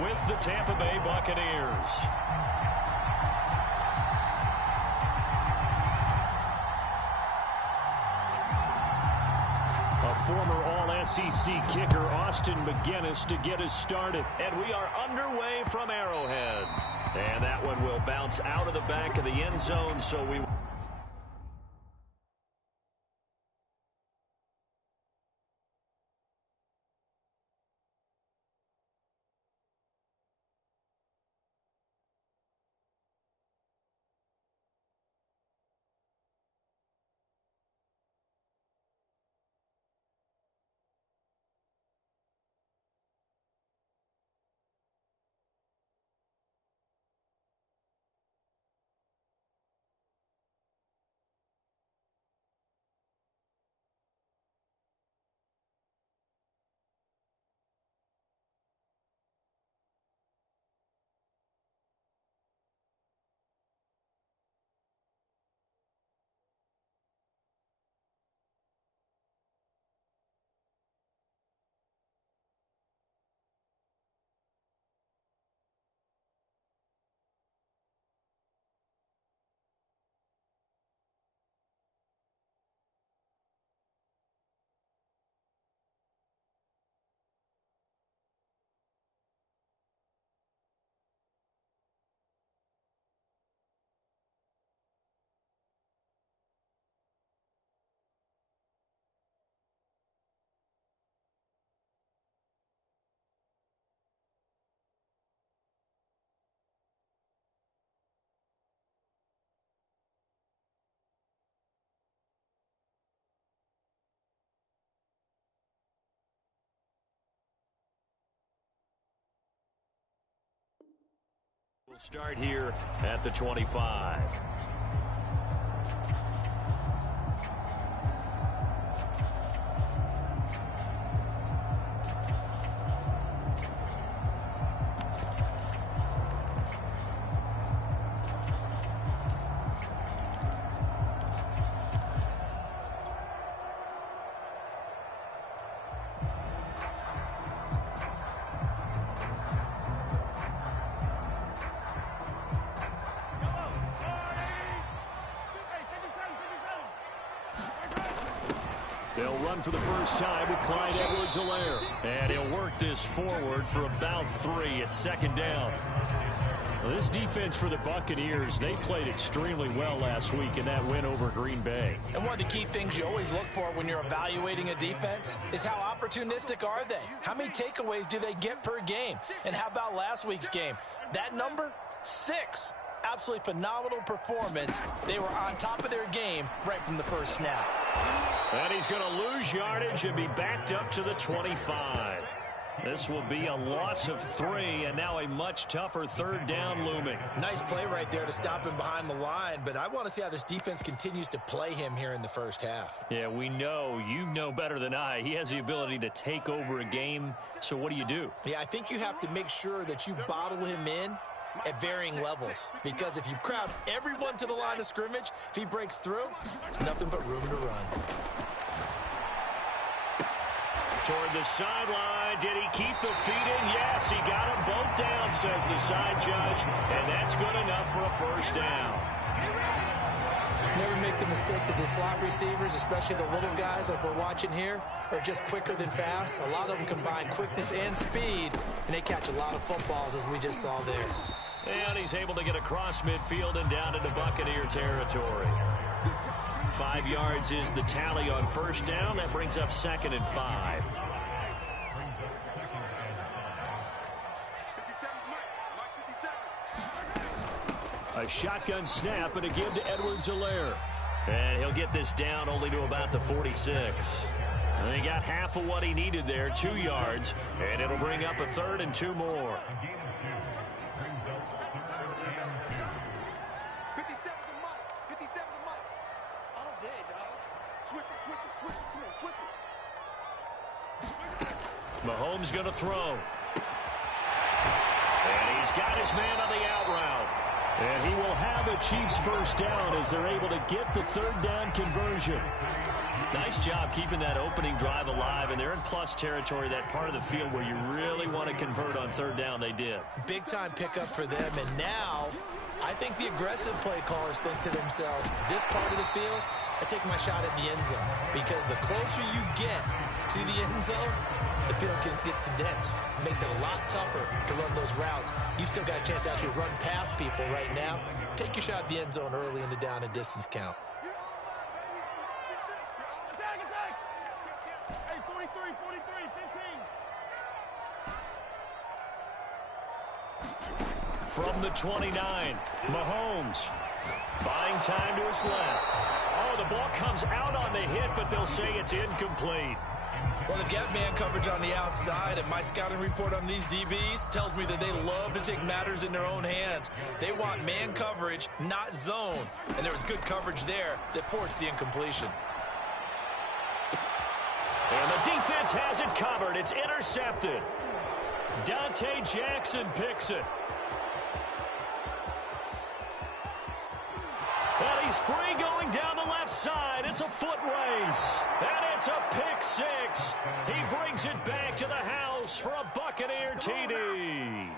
with the Tampa Bay Buccaneers. A former All-SEC kicker, Austin McGinnis, to get us started. And we are underway from Arrowhead. And that one will bounce out of the back of the end zone, so we... We'll start here at the 25. They'll run for the first time with Clyde Edwards-Helaire. And he'll work this forward for about 3 at second down. Well, this defense for the Buccaneers, they played extremely well last week in that win over Green Bay. And one of the key things you always look for when you're evaluating a defense is how opportunistic are they? How many takeaways do they get per game? And how about last week's game? That number, 6. Absolutely phenomenal performance. They were on top of their game right from the first snap. And he's going to lose yardage and be backed up to the 25. This will be a loss of 3, and now a much tougher third down looming. Nice play right there to stop him behind the line, but I want to see how this defense continues to play him here in the first half. Yeah, we know, you know better than I, he has the ability to take over a game, so what do? Yeah, I think you have to make sure that you bottle him in at varying levels, because if you crowd everyone to the line of scrimmage, if he breaks through, there's nothing but room to run. Toward the sideline, did he keep the feet in? Yes, he got them both down, says the side judge, and that's good enough for a first down. Never make the mistake that the slot receivers, especially the little guys like we're watching here, are just quicker than fast. A lot of them combine quickness and speed, and they catch a lot of footballs, as we just saw there. And he's able to get across midfield and down into Buccaneer territory. 5 yards is the tally on first down. That brings up 2nd and 5. A shotgun snap and a give to Edwards-Helaire. And he'll get this down only to about the 46. And he got half of what he needed there, 2 yards. And it'll bring up a 3rd and 2 more. Mahomes going to throw. And he's got his man on the out route. And he will have a Chiefs first down as they're able to get the third down conversion. Nice job keeping that opening drive alive, and they're in plus territory, that part of the field where you really want to convert on third down. They did. Big-time pickup for them, and now I think the aggressive play callers think to themselves, this part of the field, I take my shot at the end zone, because the closer you get to the end zone, the field gets condensed. It makes it a lot tougher to run those routes. You still got a chance to actually run past people right now. Take your shot at the end zone early in the down and distance count. Hey, 43, 15. From the 29, Mahomes buying time to his left. Oh, the ball comes out on the hit, but they'll say it's incomplete. Well, they've got man coverage on the outside, and my scouting report on these DBs tells me that they love to take matters in their own hands. They want man coverage, not zone. And there was good coverage there that forced the incompletion. And the defense has it covered. It's intercepted. Dante Jackson picks it. And he's free going down the left side. It's a foot race. And it's a pick six. He brings it back to the house for a Buccaneer TD.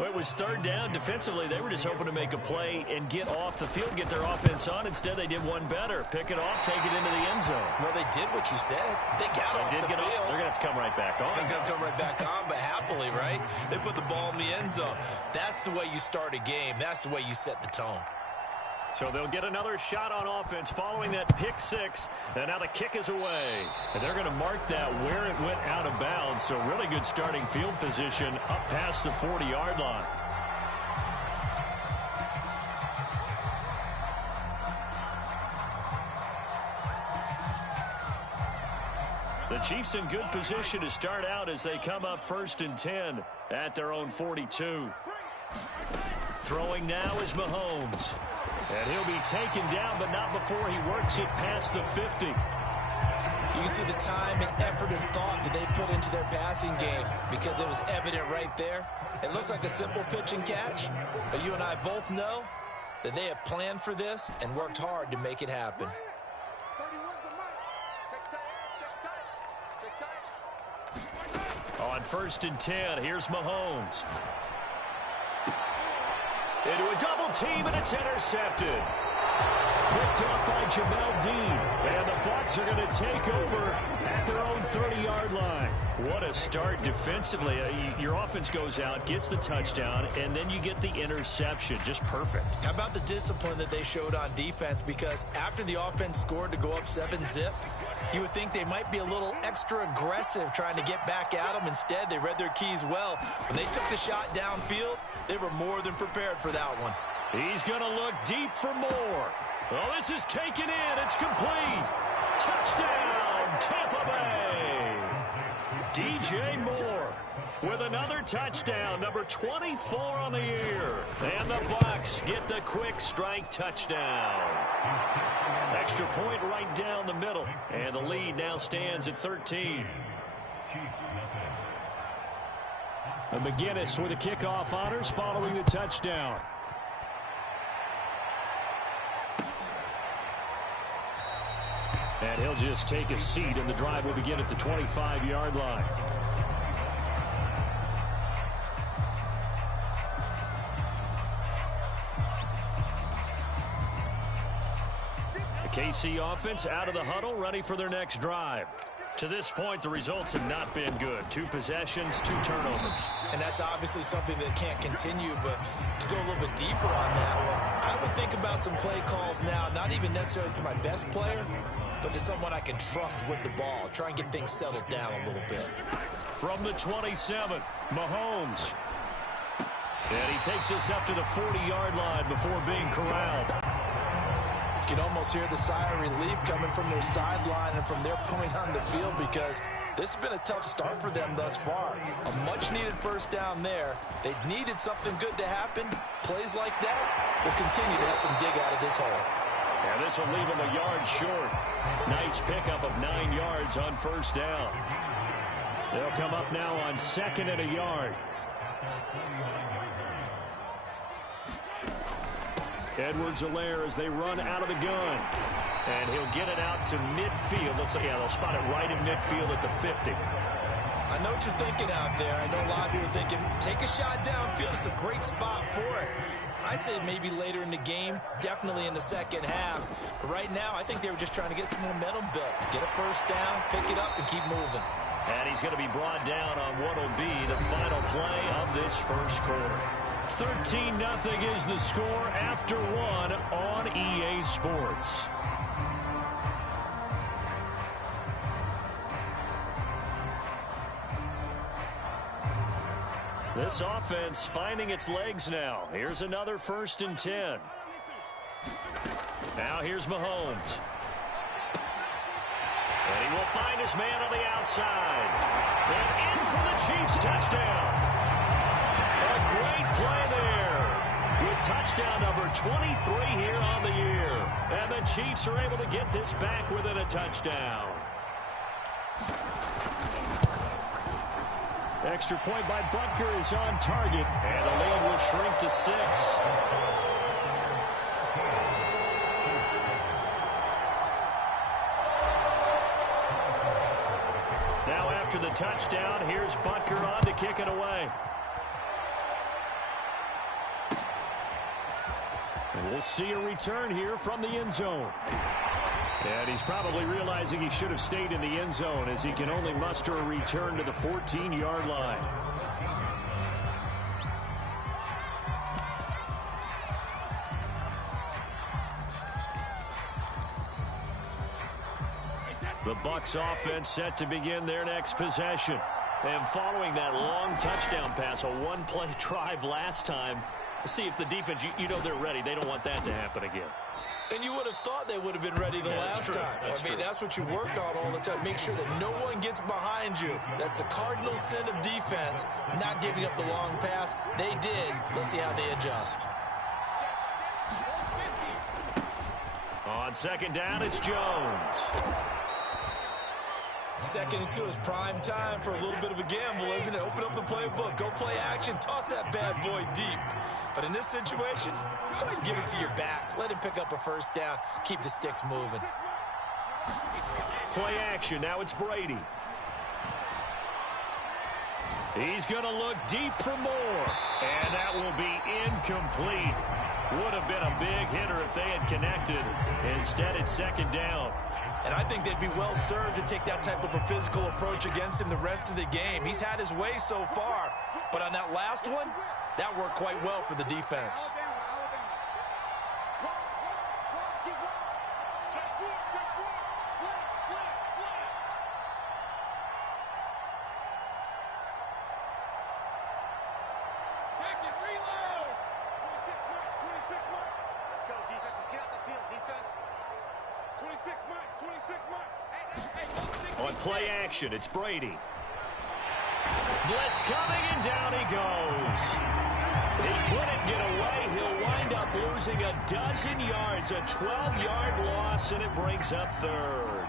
Well, it was third down. Defensively, they were just hoping to make a play and get off the field, get their offense on. Instead, they did one better. Pick it off, take it into the end zone. Well, they did what you said. They got off the field. They're going to have to come right back on. They're going to come right back on, but happily, right? They put the ball in the end zone. That's the way you start a game. That's the way you set the tone. So they'll get another shot on offense following that pick six. And now the kick is away. And they're going to mark that where it went out of bounds. So really good starting field position up past the 40-yard line. The Chiefs in good position to start out as they come up 1st and 10 at their own 42. Throwing now is Mahomes. And he'll be taken down, but not before he works it past the 50. You can see the time and effort and thought that they put into their passing game because it was evident right there. It looks like a simple pitch and catch, but you and I both know that they have planned for this and worked hard to make it happen. On 1st and 10, here's Mahomes. Into a double team, and it's intercepted. Picked off by Jamel Dean. And the Bucs are going to take over at their own 30-yard line. What a start defensively. Your offense goes out, gets the touchdown, and then you get the interception. Just perfect. How about the discipline that they showed on defense? Because after the offense scored to go up 7-zip, you would think they might be a little extra aggressive trying to get back at them. Instead, they read their keys well. When they took the shot downfield, they were more than prepared for that one. He's going to look deep for more. Oh, this is taken in. It's complete. Touchdown, Tampa Bay. DJ Moore with another touchdown, number 24 on the year. And the Bucs get the quick strike touchdown. Extra point right down the middle. And the lead now stands at 13. And McGinnis with the kickoff honors following the touchdown. And he'll just take a seat, and the drive will begin at the 25-yard line. The KC offense out of the huddle, ready for their next drive. To this point, the results have not been good. 2 possessions, 2 turnovers. And that's obviously something that can't continue, but to go a little bit deeper on that one, I would think about some play calls now, not even necessarily to my best player, but to someone I can trust with the ball. Try and get things settled down a little bit. From the 27, Mahomes. And he takes us up to the 40-yard line before being corralled. You can almost hear the sigh of relief coming from their sideline and from their point on the field because this has been a tough start for them thus far. A much-needed first down there. They needed something good to happen. Plays like that will continue to help them dig out of this hole. And this will leave them a yard short. Nice pickup of 9 yards on first down. They'll come up now on 2nd and a yard. Edwards-Helaire as they run out of the gun. And he'll get it out to midfield. Looks like, yeah, they'll spot it right in midfield at the 50. I know what you're thinking out there. I know a lot of you are thinking, take a shot downfield. It's a great spot for it. I'd say maybe later in the game, definitely in the second half. But right now, I think they were just trying to get some momentum built. Get a first down, pick it up, and keep moving. And he's going to be brought down on what will be the final play of this first quarter. 13-0 is the score after one on EA Sports. This offense finding its legs now. Here's another 1st and 10. Now here's Mahomes. And he will find his man on the outside. And in for the Chiefs touchdown. A great play there. With touchdown number 23 here on the year. And the Chiefs are able to get this back within a touchdown. Extra point by Butker is on target, and the lead will shrink to 6. Now after the touchdown, here's Butker on to kick it away. And we'll see a return here from the end zone. And he's probably realizing he should have stayed in the end zone as he can only muster a return to the 14-yard line. The Bucs offense set to begin their next possession. And following that long touchdown pass, a one-play drive last time, see if the defense, you know they're ready. They don't want that to happen again. And you would have thought they would have been ready the last time. That's what you work on all the time. Make sure that no one gets behind you. That's the cardinal sin of defense, not giving up the long pass. They did. Let's see how they adjust. On second down, it's Jones. Second and 2 is prime time for a little bit of a gamble, isn't it? Open up the playbook, go play action, toss that bad boy deep. But in this situation, go ahead and give it to your back. Let him pick up a first down. Keep the sticks moving. Play action. Now it's Brady. He's going to look deep for more. And that will be incomplete. Would have been a big hitter if they had connected. Instead, it's second down. And I think they'd be well served to take that type of a physical approach against him the rest of the game. He's had his way so far. But on that last one, that worked quite well for the defense. Let's go, defense. Let's get out the field, defense. 26 On play action, it's Brady. Blitz coming, and down he goes. He couldn't get away. He'll wind up losing a dozen yards, a 12-yard loss, and it brings up third.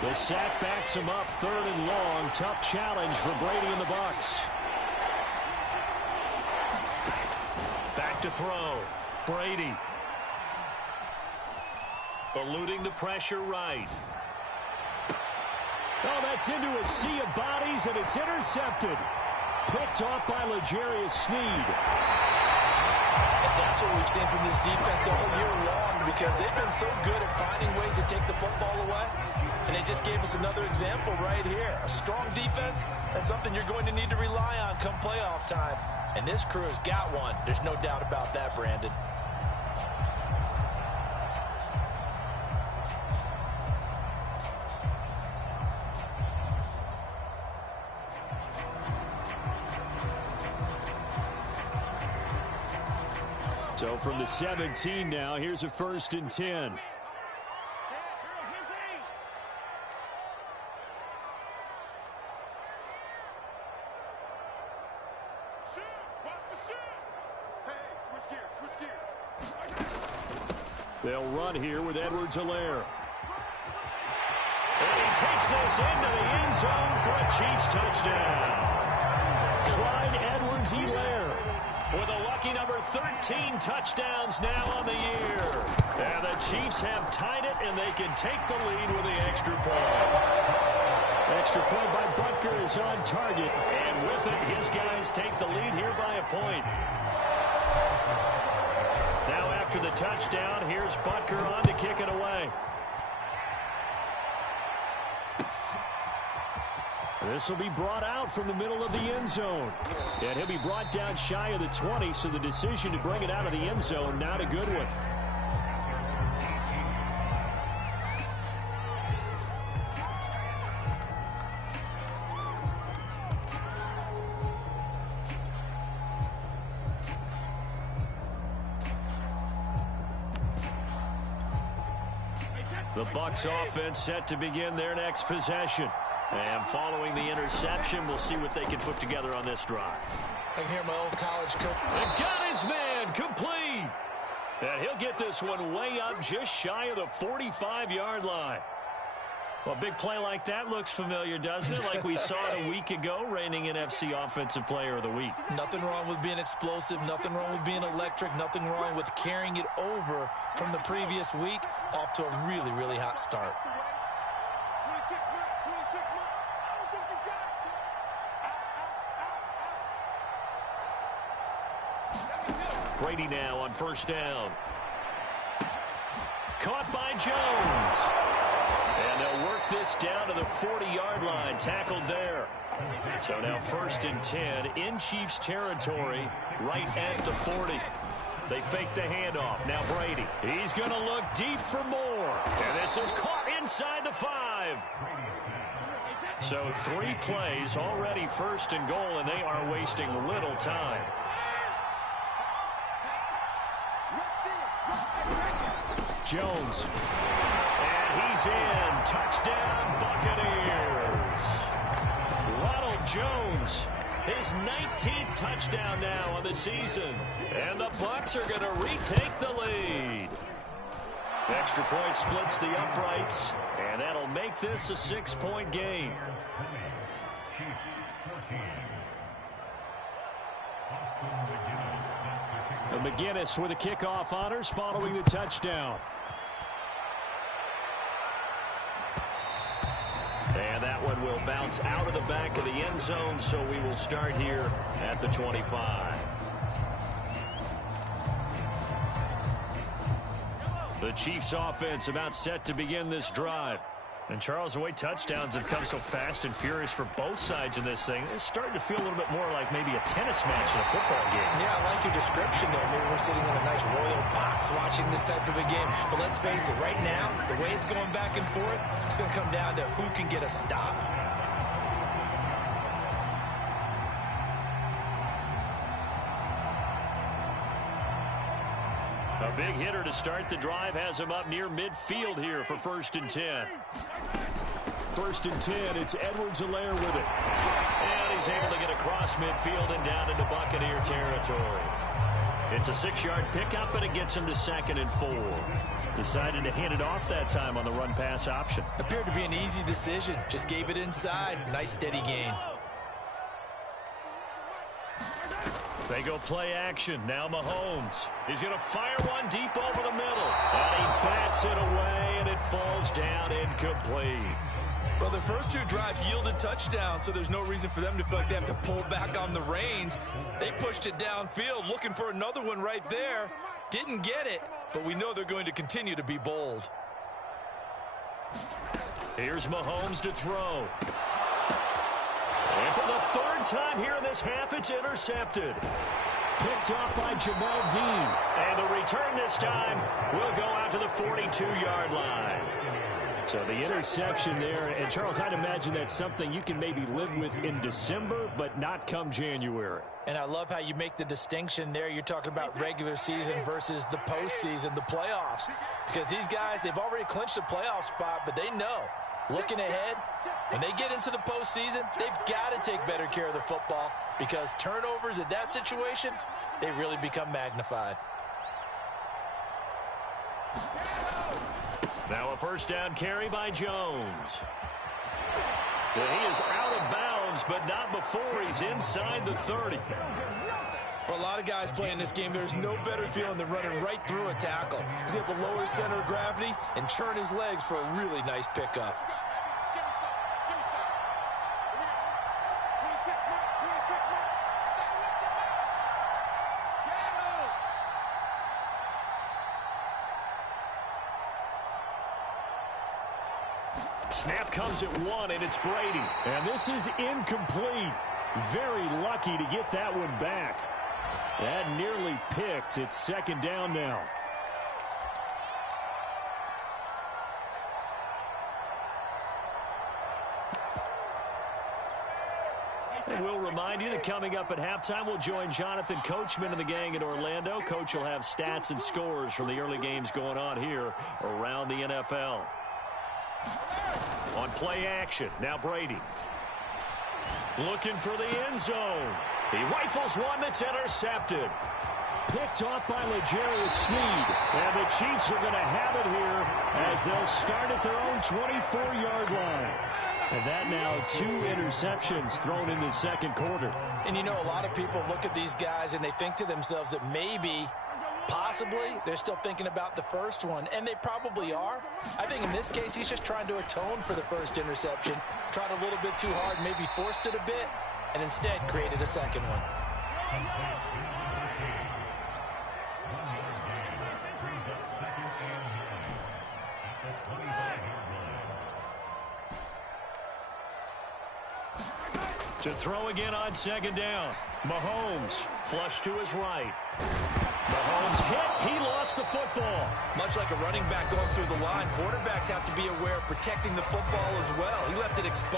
The sack backs him up, third and long. Tough challenge for Brady and the Bucs. Back to throw. Brady. Eluding the pressure right. Oh, that's into a sea of bodies, and it's intercepted. Picked off by L'Jarius Sneed. And that's what we've seen from this defense all year long, because they've been so good at finding ways to take the football away. And they just gave us another example right here. A strong defense, that's something you're going to need to rely on come playoff time. And this crew has got one. There's no doubt about that, Brandon. So from the 17 now, here's a 1st and 10. They'll run here with Edwards-Helaire. And he takes this into the end zone for a Chiefs touchdown. Clyde Edwards-Helaire with a lucky number 13 touchdowns now on the year. And the Chiefs have tied it, and they can take the lead with the extra point. Extra point by Butker is on target, and with it, his guys take the lead here by a point. Now after the touchdown, here's Butker on to kick it away. This will be brought out from the middle of the end zone. And he'll be brought down shy of the 20, so the decision to bring it out of the end zone, not a good one. The Bucs offense set to begin their next possession. And following the interception, we'll see what they can put together on this drive. I can hear my old college coach. And got his man complete. And he'll get this one way up just shy of the 45-yard line. Well, a big play like that looks familiar, doesn't it? Like we saw it a week ago, reigning NFC Offensive Player of the Week. Nothing wrong with being explosive. Nothing wrong with being electric. Nothing wrong with carrying it over from the previous week off to a really, really hot start. Brady now on first down. Caught by Jones. And they'll work this down to the 40-yard line. Tackled there. So now 1st and 10 in Chiefs territory right at the 40. They fake the handoff. Now Brady. He's going to look deep for more. And this is caught inside the 5. So 3 plays already 1st and goal, and they are wasting little time. Jones. And he's in. Touchdown, Buccaneers. Ronald Jones, his 19th touchdown now on the season. And the Bucs are going to retake the lead. Extra point splits the uprights, and that'll make this a 6-point game. And McGinnis with the kickoff honors following the touchdown. And that one will bounce out of the back of the end zone, so we will start here at the 25. The Chiefs offense about set to begin this drive. And Charles, the way touchdowns have come so fast and furious for both sides in this thing, it's starting to feel a little bit more like maybe a tennis match in a football game. Yeah, I like your description there. Maybe we're sitting in a nice royal box watching this type of a game. But let's face it, right now, the way it's going back and forth, it's going to come down to who can get a stop. A big hitter to start the drive has him up near midfield here for 1st and 10. 1st and 10, it's Edwards-Helaire with it. And he's able to get across midfield and down into Buccaneer territory. It's a 6-yard pickup, and it gets him to 2nd and 4. Decided to hand it off that time on the run-pass option. Appeared to be an easy decision. Just gave it inside. Nice steady gain. They go play action. Now Mahomes. He's going to fire one deep over the middle. And he bats it away, and it falls down incomplete. Well, the first 2 drives yielded touchdowns, so there's no reason for them to feel like they have to pull back on the reins. They pushed it downfield, looking for another one right there. Didn't get it, but we know they're going to continue to be bold. Here's Mahomes to throw. And for the 3rd time here in this half, it's intercepted. Picked off by Jamel Dean. And the return this time will go out to the 42-yard line. So the interception there, and Charles, I'd imagine that's something you can maybe live with in December, but not come January. And I love how you make the distinction there. You're talking about regular season versus the postseason, the playoffs. Because these guys, they've already clinched a playoff spot, but they know, looking ahead, when they get into the postseason, they've got to take better care of the football because turnovers in that situation, they really become magnified. Now a 1st down carry by Jones. Well, he is out of bounds Mahomes, but not before he's inside the 30. For a lot of guys playing this game, there's no better feeling than running right through a tackle. He's able to lower his center of gravity and churn his legs for a really nice pickup. Snap comes at 1, and it's Brady. And this is incomplete. Very lucky to get that one back. That nearly picked. It's second down now. And we'll remind you that coming up at halftime, we'll join Jonathan Coachman and the gang in Orlando. Coach will have stats and scores from the early games going on here around the NFL. On play action, now Brady. Looking for the end zone. He rifles one that's intercepted. Picked off by L'Jarius Sneed. And the Chiefs are going to have it here as they'll start at their own 24-yard line. And that now 2 interceptions thrown in the second quarter. And you know, a lot of people look at these guys and they think to themselves that maybe, possibly, they're still thinking about the first one. And they probably are. I think in this case, he's just trying to atone for the first interception. Tried a little bit too hard, maybe forced it a bit, and instead created a second one. To throw again on second down. Mahomes flush to his right. Mahomes hit. He lost the football. Much like a running back going through the line, quarterbacks have to be aware of protecting the football as well. He left it exposed.